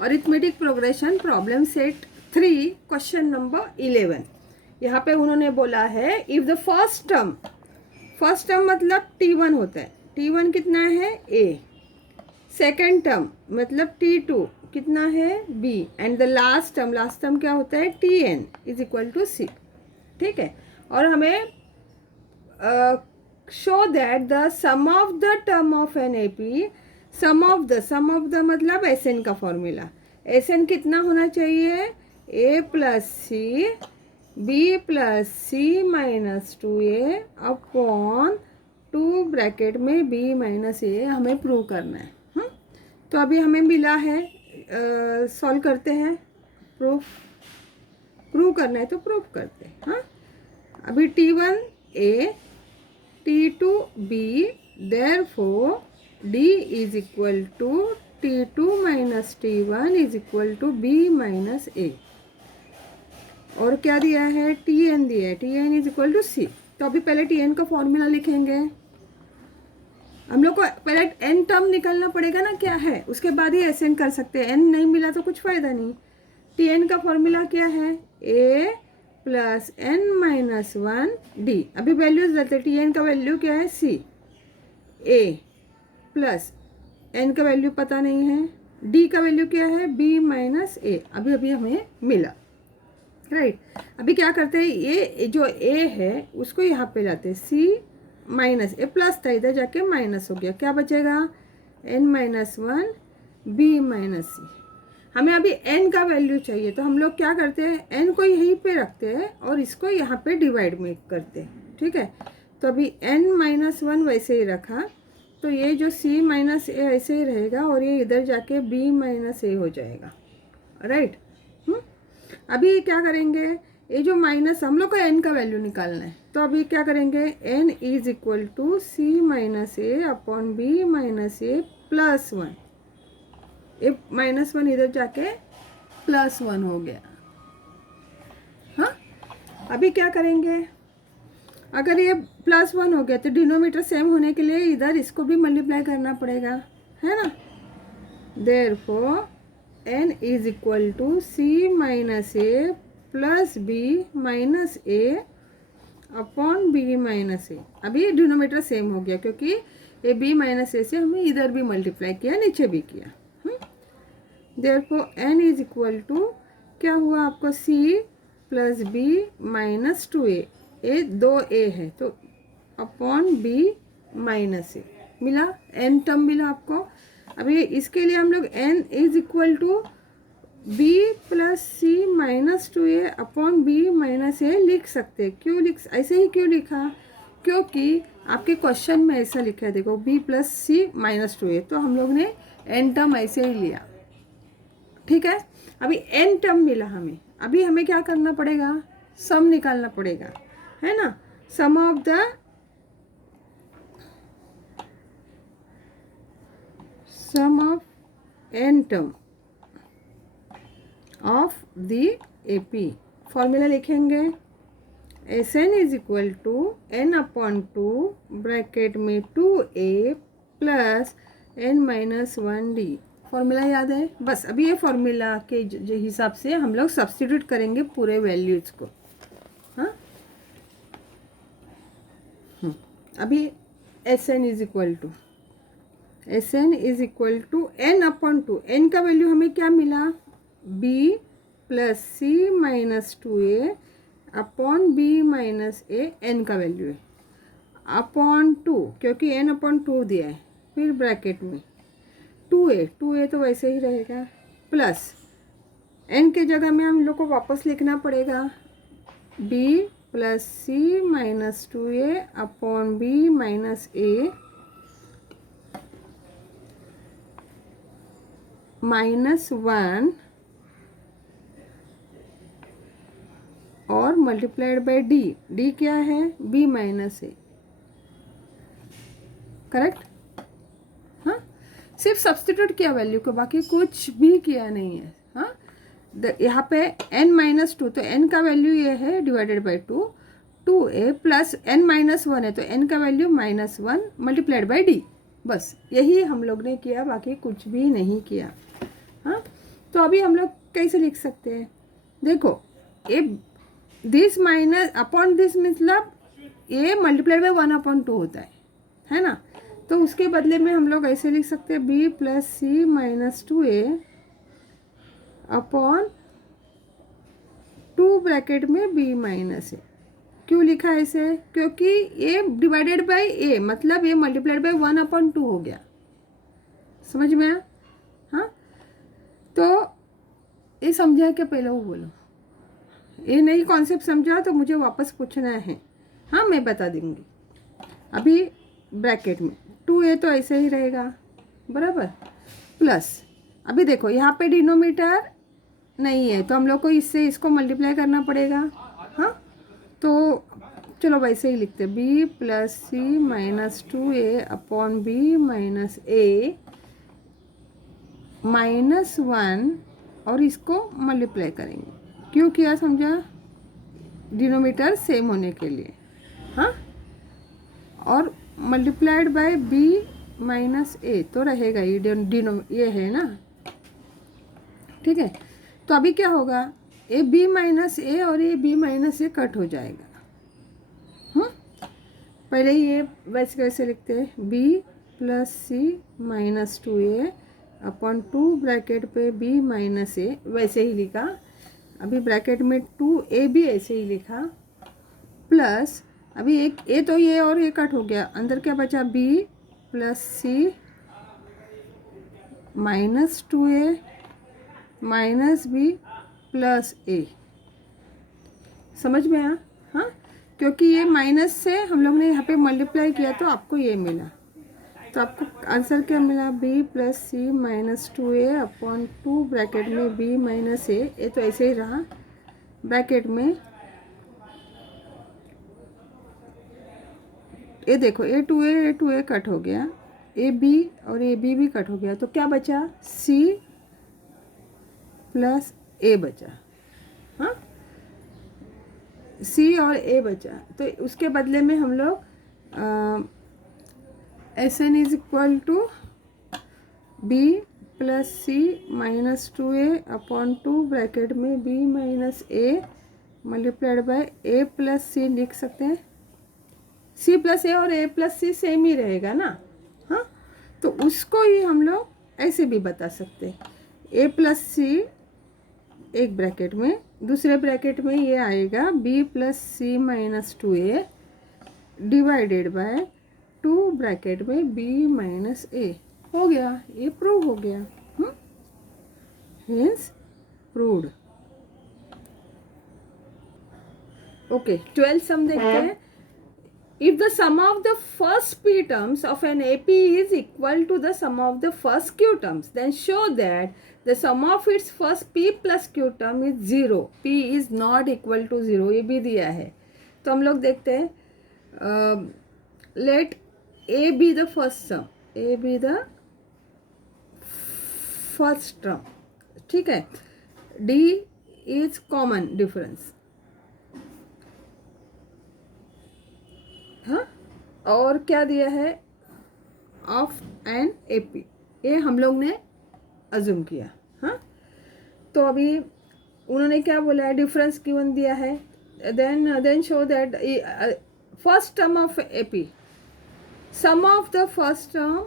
Arithmetic progression problem set 3 question number 11। यहाँ पे उन्होंने बोला है इफ़ द फर्स्ट टर्म मतलब T1 होता है, T1 कितना है A, सेकेंड टर्म मतलब T2 कितना है B, and the last term क्या होता है Tn is equal to C। ठीक है, और हमें show that the sum of the term of an AP, sum of the मतलब Sn का फॉर्मूला, Sn कितना होना चाहिए A plus C B plus C minus 2A upon 2 bracket में B माइनस A हमें प्रूव करना है। तो अभी हमें मिला है, सॉल्व करते हैं, प्रूव करना है तो प्रूव करते हैं। हाँ, अभी T1 A T2 B, therefore D is equal to T2 minus T1 is equal to B minus A। और क्या दिया है Tn दिया है, Tn is equal to C। तो अभी पहले Tn का फॉर्मूला लिखेंगे, हम लोग को पहले n टर्म निकलना पड़ेगा ना क्या है, उसके बाद ही Sn कर सकते हैं, n नहीं मिला तो कुछ फ़ायदा नहीं। Tn का फॉर्मूला क्या है A plus n minus 1 D। अभी वैल्यूज डालते हैं, Tn का वैल्यू क्या है C, A प्लस n का वैल्यू पता नहीं है, D का वैल्यू क्या है B माइनस A। अभी हमें मिला, राइट। अभी क्या करते हैं, ये जो A है उसको यहाँ पे लाते हैं, C माइनस A प्लस था, इधर जाके माइनस हो गया, क्या बचेगा n minus 1 B minus C। हमें अभी n का वैल्यू चाहिए, तो हम लोग क्या करते हैं n को यहीं पे रखते हैं और इसको यहाँ पे डिवाइड में करते हैं। ठीक है, तो अभी n माइनस 1 वैसे ही रखा, तो ये जो C माइनस A ऐसे ही रहेगा और ये इधर जाके B माइनस A हो जाएगा, राइट। अभी क्या करेंगे, ये जो माइनस हम लोग को n का वैल्यू निकालना है, तो अभी क्या करेंगे n is equal to C minus A upon B minus A plus 1। ये माइनस 1 इधर जाके प्लस 1 हो गया। हाँ, अभी क्या करेंगे, अगर ये प्लस 1 हो गया तो डिनोमीटर सेम होने के लिए इधर इसको भी मल्टीप्लाई करना पड़ेगा, है ना। Therefore n is equal to C minus A plus B minus A upon B minus A। अभी डिनोमीटर सेम हो गया क्योंकि ये B माइनस A से हमने इधर भी मल्टीप्लाई किया, नीचे भी किया। Therefore n is equal to क्या हुआ आपको C plus B minus 2A, ये 2A है तो अपॉन B माइनस A मिला, n टर्म मिला आपको। अभी इसके लिए हम लोग n is equal to B plus C minus 2A upon B minus A लिख सकते हैं। क्यों ऐसे ही क्यों लिखा, क्योंकि आपके क्वेश्चन में ऐसा लिखा है, देखो B plus C minus 2A, तो हम लोग ने n टर्म ऐसे ही लिया। ठीक है, अभी n टर्म मिला हमें, अभी हमें क्या करना पड़ेगा, सम निकालना पड़ेगा, है ना। Sum of n term of the AP। Formula लिखेंगे Sn is equal to n upon 2 bracket में 2A plus n minus 1D। Formula याद है, बस अभी ये फॉर्मूला के हिसाब से हम लोग सब्स्टिट्यूट करेंगे पूरे वैल्यूज को। हाँ, अभी Sn is equal to n upon 2, n का वैल्यू हमें क्या मिला B plus C minus 2A upon B minus A, n का वैल्यू है अपॉन 2, क्योंकि n अपॉन 2 दिया है, फिर ब्रैकेट में 2A तो वैसे ही रहेगा, प्लस n के जगह में हम लोग को वापस लिखना पड़ेगा B plus C minus 2A upon B minus A minus 1 और मल्टीप्लाइड बाय D क्या है B माइनस A, करेक्ट। हाँ, सिर्फ सब्स्टिट्यूट किया वैल्यू को, बाकी कुछ भी किया नहीं है। हाँ, यहाँ पे n माइनस 2, तो n का वैल्यू ये है divided by 2A plus n minus 1 है तो n का value minus 1 multiplied by D, बस यही हम लोग ने किया, बाकी कुछ भी नहीं किया। हाँ, तो तो अभी हम लोग कैसे लिख सकते हैं, देखो ए दिस माइनस अपॉन दिस मतलब ए मल्टीप्लाइड बाई 1/2 होता है ना। तो उसके बदले में हम लोग ऐसे लिख सकते हैं b plus C minus 2a upon 2 bracket में b माइनस ए। क्यों लिखा ऐसे, क्योंकि ए डिवाइडेड बाय ए मतलब ए मल्टीप्लाइड बाय 1/2 हो गया। समझ में आया? हाँ, तो ये समझा क्या, पहले वो बोलो। ये नहीं कॉन्सेप्ट समझा तो मुझे वापस पूछना है, हाँ मैं बता दूंगी। अभी ब्रैकेट में 2a तो ऐसे ही रहेगा बराबर, प्लस अभी देखो यहाँ पे डिनोमीटर नहीं है तो हम लोग को इससे इसको मल्टीप्लाई करना पड़ेगा। हाँ, तो चलो वैसे ही लिखते b plus C minus 2a upon b minus A -1 और इसको मल्टीप्लाई करेंगे। क्यों किया समझा, डिनोमीटर सेम होने के लिए। हाँ, और मल्टीप्लाइड बाय b माइनस ए तो रहेगा ये ये है ना, ठीक है। तो अभी क्या होगा, ए b माइनस ए और ये b माइनस ए कट हो जाएगा। पहले ये वैसे कैसे लिखते हैं, b plus C minus 2a upon 2 bracket पे b माइनस ए, वैसे ही लिखा। अभी ब्रैकेट में 2a भी ऐसे ही लिखा, प्लस अभी एक ए तो ये और ये कट हो गया, अंदर क्या बचा b plus C minus 2a minus b plus A. समझ में आया? हाँ, क्योंकि ये माइनस से हम लोग ने यहाँ पे मल्टीप्लाई किया तो आपको ये मिला, तो आपको आंसर क्या मिला, b plus C minus 2a upon 2 bracket में b माइनस ए। ये तो ऐसे ही रहा, ब्रैकेट में ये देखो ए टू ए कट हो गया, ए बी और ए बी भी कट हो गया, तो क्या बचा, c प्लस ए बचा। हाँ, c और a बचा, तो उसके बदले में हम लोग S N is equal to b plus C minus 2a upon 2 bracket में b minus A multiplied by a plus C लिख सकते हैं। c प्लस ए और a प्लस सी सेम ही रहेगा ना। हाँ, तो उसको ही हम लोग ऐसे भी बता सकते हैं, a प्लस सी एक ब्रैकेट में, दूसरे ब्रैकेट में ये आएगा b plus C minus 2a divided by 2 bracket में b माइनस ए। हो गया, ये प्रूव हो गया। Hints proved. ओके, 12 सम देखते हैं। If the sum of the first p terms of an AP is equal to the sum of the first q terms, then show that the sum of its first p plus q term is 0. p is not equal to 0, ये भी दिया है। तो हम लोग देखते हैं, let a be the first sum, a be the first term, ठीक है। d is common difference, हाँ, और क्या दिया है, ऑफ एन एपी, ये हम लोग ने अज्यूम किया। हाँ, तो अभी उन्होंने क्या बोला है, डिफरेंस गिवन दिया है, then show that first term of AP, sum of the first term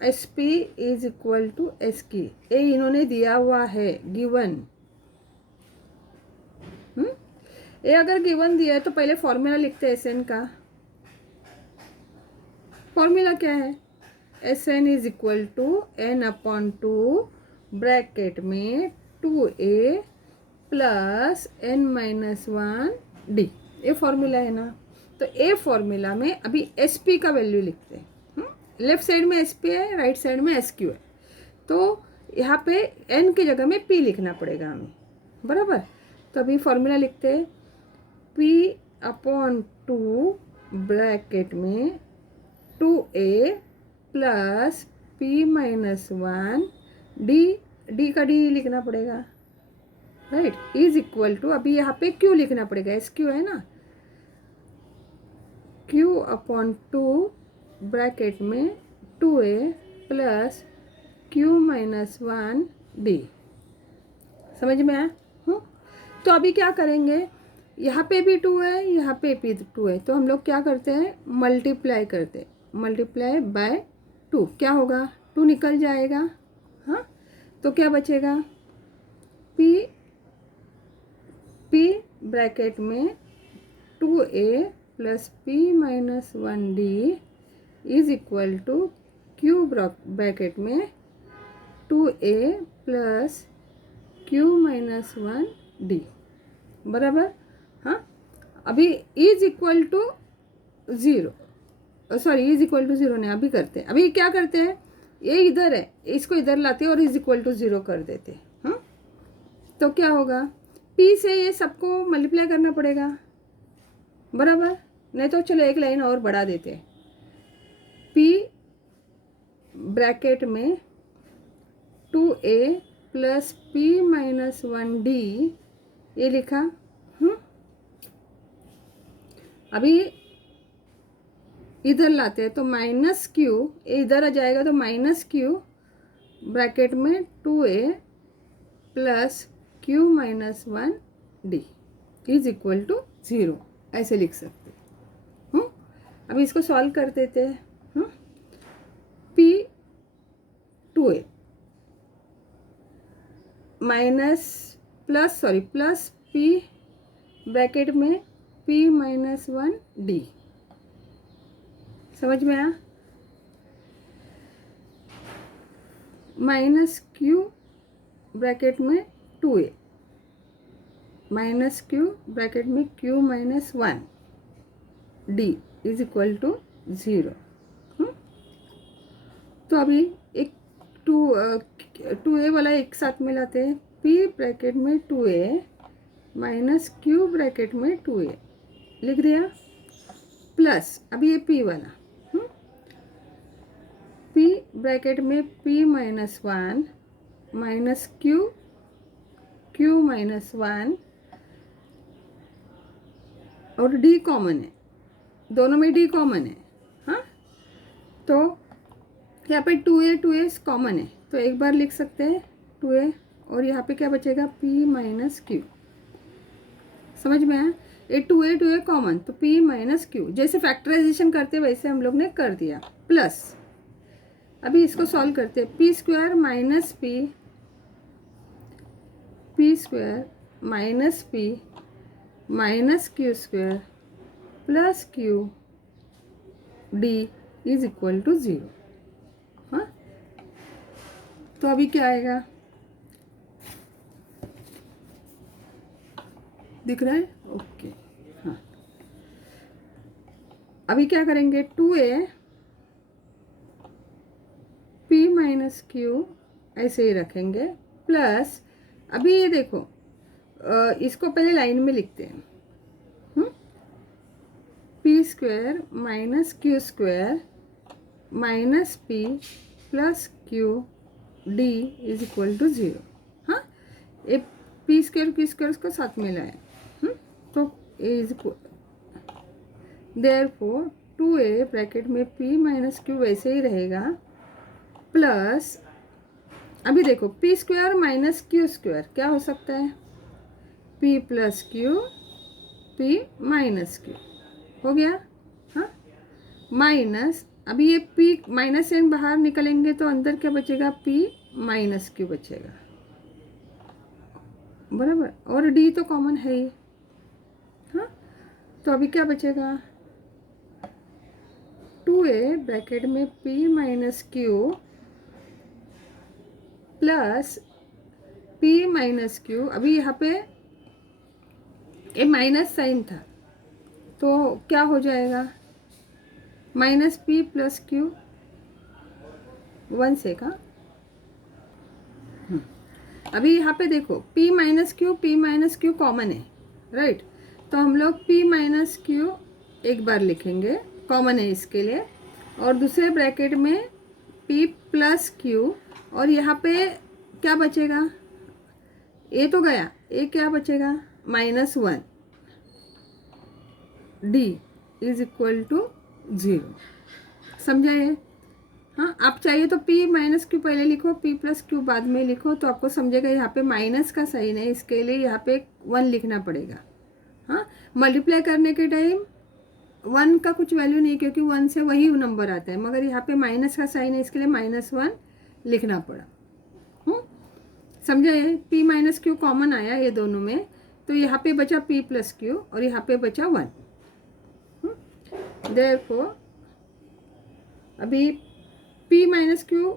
S P is equal to S की, ये इन्होंने दिया हुआ है गिवन। ये अगर गिवन दिया है तो पहले फॉर्मूला लिखते हैं एस एन का। फॉर्मूला क्या है, S N is equal to N upon 2 bracket में 2a plus n minus 1 D, ये फॉर्मूला है ना। तो ए फॉर्मूला में अभी एस पी का वैल्यू लिखते हैं। लेफ्ट साइड में एस पी है, राइट साइड में एस क्यू है, तो यहाँ पे n की जगह में p लिखना पड़ेगा हमें, बराबर। तो अभी फॉर्मूला लिखते हैं, p अपॉन 2 ब्रैकेट में 2a plus p minus 1 D का डी लिखना पड़ेगा, राइट, इज इक्वल टू, अभी यहाँ पे q लिखना पड़ेगा, एस क्यू है ना, q अपॉन 2 ब्रैकेट में 2a plus q minus 1 D. समझ में आया? तो अभी क्या करेंगे, यहाँ पे भी 2 है, यहाँ पे भी 2 है, तो हम लोग क्या करते हैं, मल्टीप्लाई करते हैं, मल्टीप्लाई बाय 2 क्या होगा, 2 निकल जाएगा। हाँ, तो क्या बचेगा, p ब्रैकेट में 2a plus p minus 1d is equal to q bracket में 2a plus q minus 1d बराबर। हाँ, अभी is equal to 0, sorry is equal to 0 नहीं, अभी करते हैं, अभी क्या करते हैं, ये इधर है, इसको इधर लाते हैं और इज इक्वल टू 0 कर देते हैं। हाँ, तो क्या होगा, p से ये सबको मल्टीप्लाई करना पड़ेगा बराबर, नहीं तो चलो एक लाइन और बढ़ा देते हैं, p ब्रैकेट में 2a plus p minus 1d ये लिखा। अभी इधर लाते हैं तो माइनस क्यू, इधर आ जाएगा तो माइनस क्यू ब्रैकेट में 2a plus q minus 1d is equal to 0 ऐसे लिख सकते हैं। अभी इसको सॉल्व कर देते हैं। p 2a minus plus p bracket में p माइनस 1d, समझ में आया, माइनस q ब्रैकेट में 2a माइनस q ब्रैकेट में q minus 1d is equal to 0। तो अभी एक 2a वाला एक साथ मिलाते हैं, p ब्रैकेट में 2a माइनस q ब्रैकेट में 2a लिख दिया, प्लस अभी ये p वाला, p ब्रैकेट में p minus 1 minus q minus 1 और d कॉमन है, दोनों में d कॉमन है। हाँ, तो यहाँ पे 2a कॉमन है, तो एक बार लिख सकते हैं 2a और यहाँ पे क्या बचेगा, p माइनस q, समझ में आया, ये 2a कॉमन तो p माइनस q, जैसे फैक्टराइजेशन करते वैसे हम लोग ने कर दिया, प्लस अभी इसको सॉल्व करते हैं, p square minus p square minus p minus q square plus q d is equal to 0। हाँ, तो अभी क्या आएगा, दिख रहा है, ओके। हाँ, अभी क्या करेंगे, 2a p माइनस q ऐसे ही रखेंगे, प्लस अभी ये देखो, इसको पहले लाइन में लिखते हैं, p square minus q square minus p plus q d is equal to 0। हाँ, ये p स्क्वायर q स्क्वायर को साथ में लाए, तो a is therefore 2a bracket में p माइनस q वैसे ही रहेगा, प्लस अभी देखो p square minus q square क्या हो सकता है, p plus q p minus q हो गया। हाँ, माइनस अभी ये p माइनस से बाहर निकलेंगे तो अंदर क्या बचेगा, p माइनस q बचेगा बराबर, और d तो कॉमन है ही। हाँ, तो अभी क्या बचेगा, 2a ब्रैकेट में p minus q plus p minus q, अभी यहाँ पे ये माइनस साइन था तो क्या हो जाएगा, माइनस p प्लस q 1 से का। अभी यहाँ पे देखो p माइनस q कॉमन है, राइट, तो हम लोग p माइनस q एक बार लिखेंगे, कॉमन है इसके लिए, और दूसरे ब्रैकेट में p प्लस q, और यहाँ पे क्या बचेगा, ये तो गया, ये क्या बचेगा, minus 1 d is equal to 0, समझा ये, हाँ, आप चाहिए तो p माइनस क्यू पहले लिखो, p प्लस क्यू बाद में लिखो, तो आपको समझेगा यहाँ पे माइनस का साइन है, इसके लिए यहाँ पे 1 लिखना पड़ेगा। हाँ, मल्टीप्लाई करने के टाइम 1 का कुछ वैल्यू नहीं, क्योंकि 1 से वही नंबर आता है, मगर यहाँ पे माइनस का साइन है, इसके लिए -1 लिखना पड़ा। समझे? p माइनस क्यू कॉमन आया ये दोनों में, तो यहाँ पे बचा p प्लस क्यू और यहाँ पे बचा 1। देयरफॉर अभी p माइनस क्यू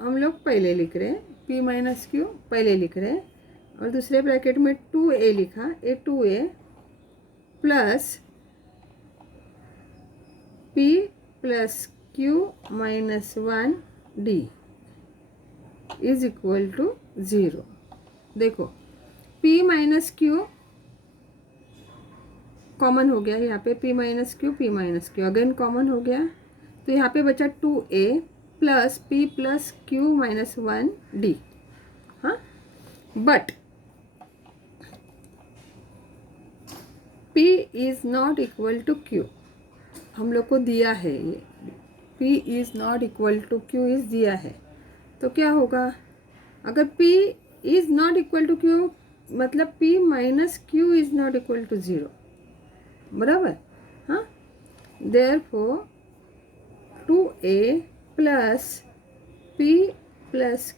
हम लोग पहले लिख रहे हैं, p माइनस क्यू पहले लिख रहे हैं, और दूसरे ब्रैकेट में 2a लिखा, 2a plus p plus Q minus 1d is equal to 0। देखो p माइनस क्यू कॉमन हो गया, यहाँ पे p minus Q again common हो गया, तो यहाँ पे बचा 2a plus p plus Q minus 1d। हाँ, but p is not equal to q, हम लोग को दिया है ये p is not equal to q is दिया है, तो क्या होगा? अगर p is not equal to q मतलब p minus Q is not equal to 0, बराबर। हाँ, therefore 2a plus p plus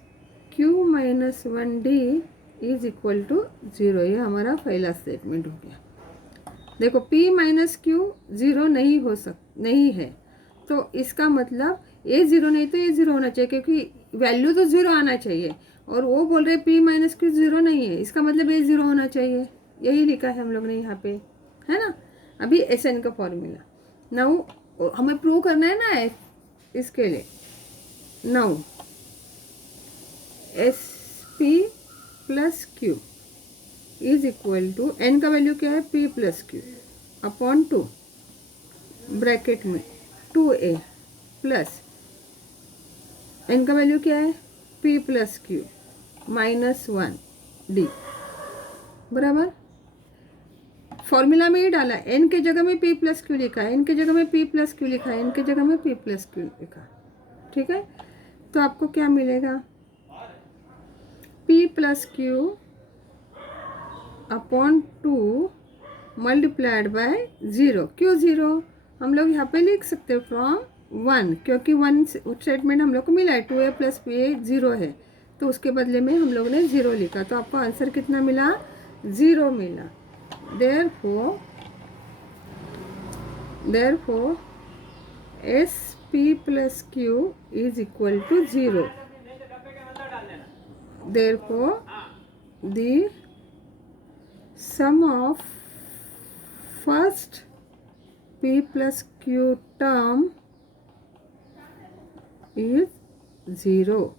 Q minus 1d is equal to 0, ये हमारा पहला स्टेटमेंट हो गया। देखो p माइनस क्यू 0 नहीं है, तो इसका मतलब ये 0 नहीं तो ये 0 होना चाहिए, क्योंकि वैल्यू तो 0 आना चाहिए, और वो बोल रहे p माइनस क्यू 0 नहीं है, इसका मतलब ये 0 होना चाहिए। यही लिखा है हम लोग ने यहाँ पे, है ना। अभी SN का फॉर्मूला नाउ हमें प्रूव करना है ना, इसके लिए now SP plus Q is equal to, n का वैल्यू क्या है? p plus Q upon 2 bracket में 2a प्लस n का वैल्यू क्या है? p plus Q minus 1d, बराबर। फॉर्मूला में ही डाला, n के जगह में p प्लस क्यू लिखा है, n के जगह में p प्लस क्यू लिखा है, n के जगह में p प्लस क्यू लिखा, ठीक है। तो आपको क्या मिलेगा? p plus Q upon 2 multiplied by 0। क्यों 0? हम लोग यहाँ पे लिख सकते हैं फ्रॉम 1, क्योंकि 1 स्टेटमेंट हम लोग को मिला है, 2a प्लस p 0 है, तो उसके बदले में हम लोग ने 0 लिखा, तो आपको आंसर कितना मिला? 0 मिला। therefore SP plus Q is equal to 0. Therefore the sum of first P plus Q term is 0.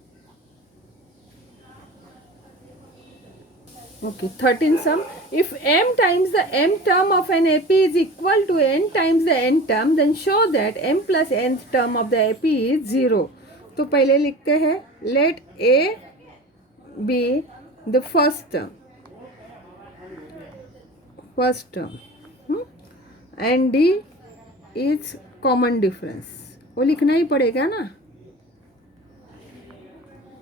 Okay, 13 sum. If m times the m term of an AP is equal to n times the n term, then show that m plus nth term of the AP is 0. तो पहले लिखते हैं, let A be the first term, and D is common difference. वो लिखना ही पड़ेगा ना,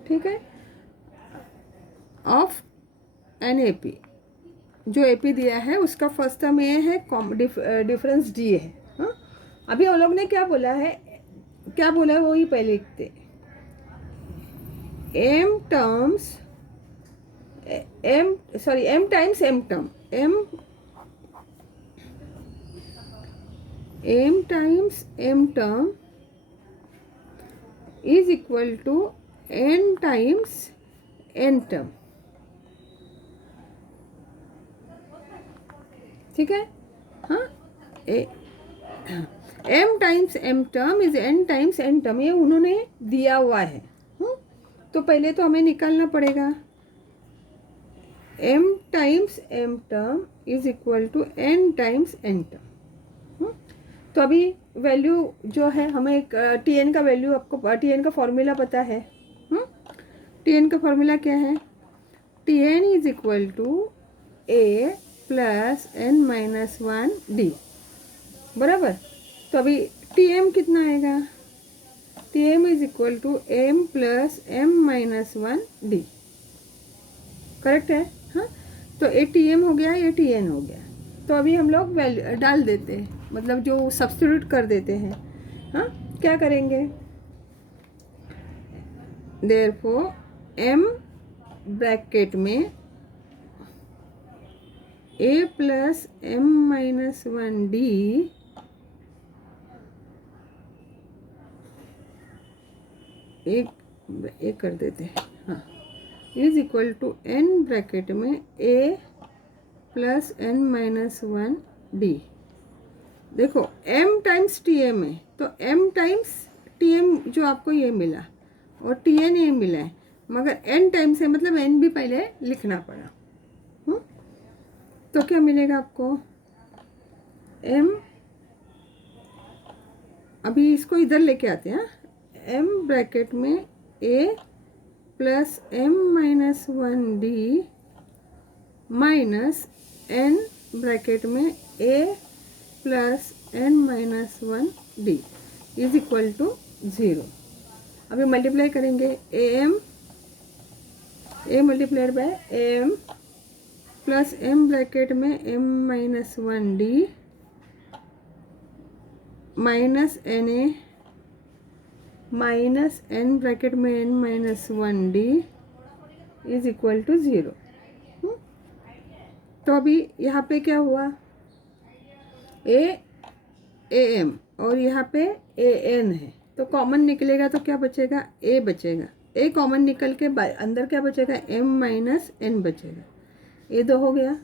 ठीक है। ऑफ एन AP, जो AP दिया है उसका फर्स्ट टर्म ये है, डिफरेंस D है। हाँ, अभी वो लोग ने क्या बोला है, वही पहले लिखते, m times m term, m times m term is equal to n times n term, ठीक है। हाँ, m times m term is n times n term, ये उन्होंने दिया हुआ है। तो पहले तो हमें निकालना पड़ेगा, m times m term is equal to n times n term. तो अभी वैल्यू जो है, हमें Tn का वैल्यू, आपको Tn का फॉर्मूला पता है। Tn का फॉर्मूला क्या है? Tn is equal to a plus n minus 1d, बराबर। तो अभी Tm कितना आएगा? T M is equal to M plus M minus one D. Correct है? हाँ, तो ए टी एम हो गया, ये टी एन हो गया। तो अभी हम लोग वैल्यू डाल देते हैं, मतलब जो सब्स्टिट्यूट कर देते हैं। हाँ, क्या करेंगे? देयरफॉर एम ब्रैकेट में A plus M minus one D एक कर देते हैं, हाँ, is equal to N bracket में A plus N minus one D. देखो m टाइम्स टी एम है, तो m टाइम्स टी एम जो आपको ये मिला और टी एन ये मिला है, मगर n टाइम्स है, मतलब n भी पहले लिखना पड़ा। तो क्या मिलेगा आपको? m, अभी इसको इधर लेके आते हैं, m ब्रैकेट में a plus M minus one D minus n bracket में a plus N minus one D is equal to 0। अभी मल्टीप्लाई करेंगे, A multiplied by M plus M bracket में M minus one D minus N A minus N bracket में N minus one D is equal to 0। तो अभी यहाँ पे क्या हुआ? ए एम और यहाँ पे ए एन है, तो कॉमन निकलेगा तो क्या बचेगा? ए बचेगा। ए कॉमन निकल के अंदर क्या बचेगा? एम माइनस एन बचेगा। ये दो हो गया।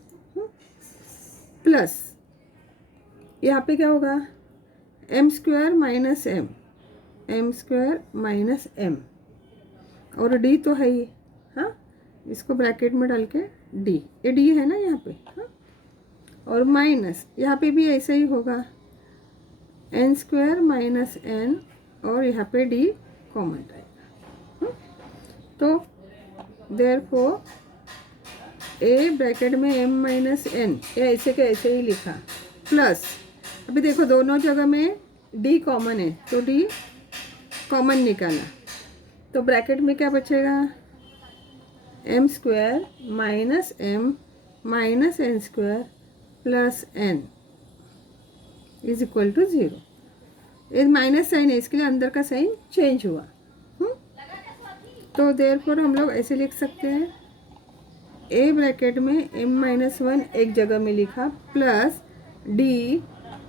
प्लस यहाँ पे क्या होगा? M square minus M square minus M, और डी तो है ही, हाँ, इसको ब्रैकेट में डाल के डी, ये डी है ना यहाँ पे, हाँ, और माइनस यहाँ पे भी ऐसे ही होगा, एन स्क्वायर माइनस एन, और यहाँ पे डी कॉमन रहेगा। तो देयरफॉर ए ब्रैकेट में एम माइनस एन, ये ऐसे के ऐसे ही लिखा, प्लस अभी देखो दोनों जगह में डी कॉमन है, तो डी कॉमन निकाला, तो ब्रैकेट में क्या बचेगा? M square minus M minus N square plus N is equal to 0। ये माइनस साइन है, इसके लिए अंदर का साइन चेंज हुआ। तो देयरफॉर हम लोग ऐसे लिख सकते हैं, ए ब्रैकेट में एम माइनस वन एक जगह में लिखा, प्लस डी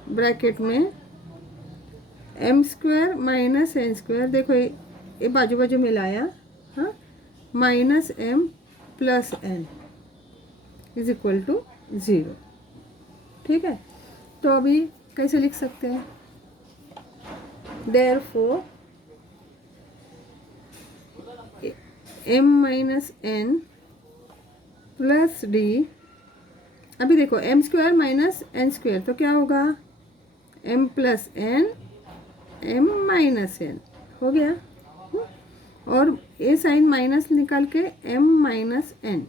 ब्रैकेट में M square minus N square, देखो ये बाजू बाजू में लाया, हाँ, minus M plus N is equal to 0। ठीक है, तो अभी कैसे लिख सकते हैं? Therefore M minus N plus D, अभी देखो M square minus N square, तो क्या होगा? M plus N M minus N हो गया, और ए साइन माइनस निकाल के M minus N,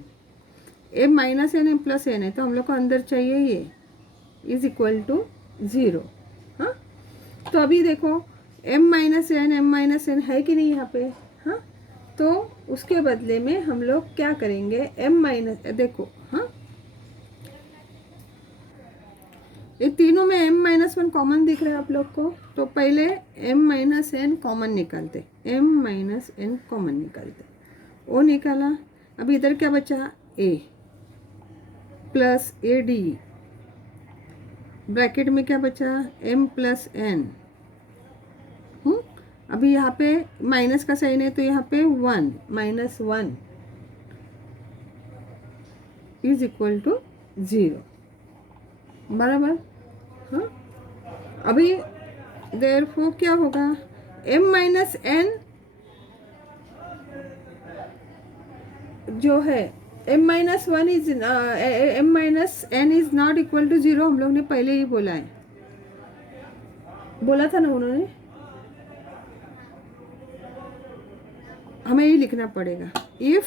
M minus N M plus N है, तो हम लोग को अंदर चाहिए ये इज इक्वल टू 0। हाँ, तो अभी देखो एम माइनस एन है कि नहीं यहाँ पे, हाँ, तो उसके बदले में हम लोग क्या करेंगे? एम माइनस, देखो, हाँ, ये तीनों में m माइनस वन कॉमन दिख रहा है आप लोग को, तो पहले m माइनस एन कॉमन निकालते, m माइनस एन कॉमन निकालते, वो निकाला। अभी इधर क्या बचा? a plus A D, bracket में क्या बचा? m plus N. अभी यहाँ पे माइनस का साइन है, तो यहाँ पे 1 माइनस 1 इज इक्वल टू 0, बराबर। हाँ, अभी देयरफॉर क्या होगा? m माइनस एन जो है, m minus one is m minus N is not equal to 0, हम लोग ने पहले ही बोला है, बोला था ना उन्होंने, हमें ही लिखना पड़ेगा। इफ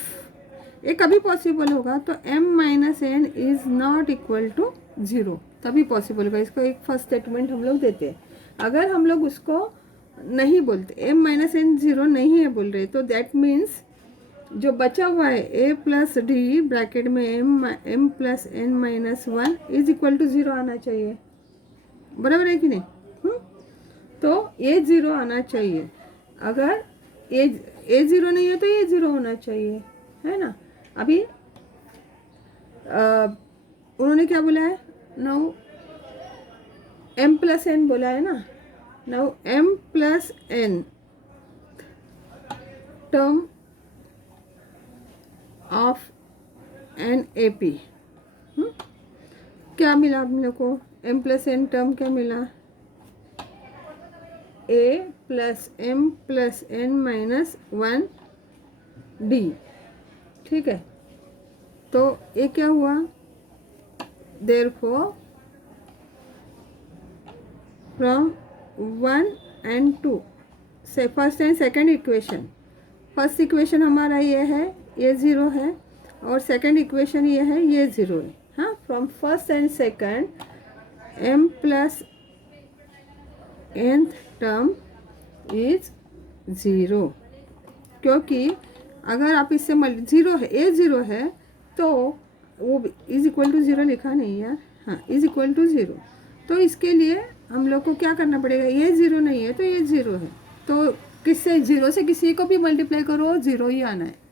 ये कभी पॉसिबल होगा तो m minus N is not equal to 0, तभी पॉसिबल होगा। इसको एक फर्स्ट स्टेटमेंट हम लोग देते हैं। अगर हम लोग उसको नहीं बोलते, m माइनस एन ज़ीरो नहीं है बोल रहे, तो दैट मीन्स जो बचा हुआ है a प्लस डी ब्रैकेट में m plus N minus one is equal to zero आना चाहिए, बराबर है कि नहीं? तो ये ज़ीरो आना चाहिए। अगर ए ज़ीरो नहीं है तो ये ज़ीरो होना चाहिए, है ना? अभी उन्होंने क्या बोला है? नाउ m प्लस एन बोला है ना। Now m plus N term of an A P, क्या मिला आप लोग को? m प्लस एन टर्म क्या मिला? a plus m plus n minus one D, ठीक है? तो ये क्या हुआ? देयरफॉर फ्रॉम 1 and 2 से first and second equation, first equation हमारा ये है, ये ज़ीरो है, और सेकंड इक्वेशन ये है, ये ज़ीरो है। हाँ, from first and second m plus nth term is zero, क्योंकि अगर आप इससे ज़ीरो है, ए ज़ीरो है, तो वो इज इक्वल टू ज़ीरो लिखा नहीं यार, हाँ इज इक्वल टू ज़ीरो। तो इसके लिए हम लोग को क्या करना पड़ेगा? ये ज़ीरो नहीं है तो ये ज़ीरो है, तो किससे? ज़ीरो से किसी को भी मल्टीप्लाई करो ज़ीरो ही आना है,